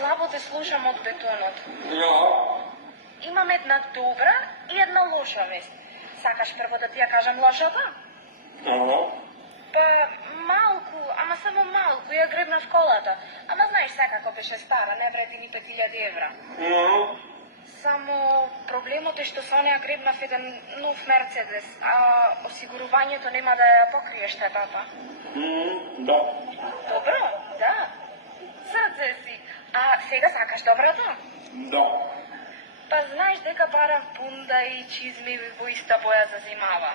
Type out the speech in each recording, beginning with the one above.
слабо те слушам од бетонот. Имам една добра и една лоша вест. Сакаш прво да ти ја кажам лошата? Па, малку, ама само малку, ја гребна школата. Ама знаеш, секако беше стара, не вреди ни 5000 евра. Само проблемот е што со неа гребнав еден нов Мерцедес, а осигурувањето нема да ја покрие штетата. Да. Добро, да. Срце си. А сега сакаш добрата? Да. Па знаеш дека барав бунда и чизми во иста боја за зимава.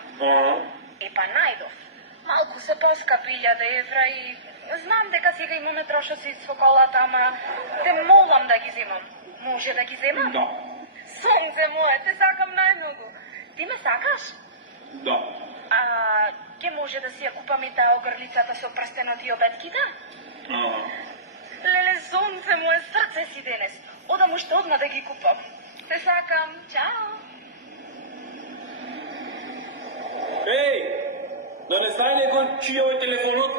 Па најдов. Малку се поскапи 1000 евра и знам дека сега имаме трошоци во колата, ама те молам да ги земам. Може да ги земам? Да. Сонце мое, те сакам најмногу. Ти ме сакаш? Да. А ке може да си ја купаме таа огрлицата со прстенот и обетките? Леле, сонце мое, срце си денес. Одам уште одма да ги купам. Те сакам. Чао. Еј, да не стане некој чија овој телефонот?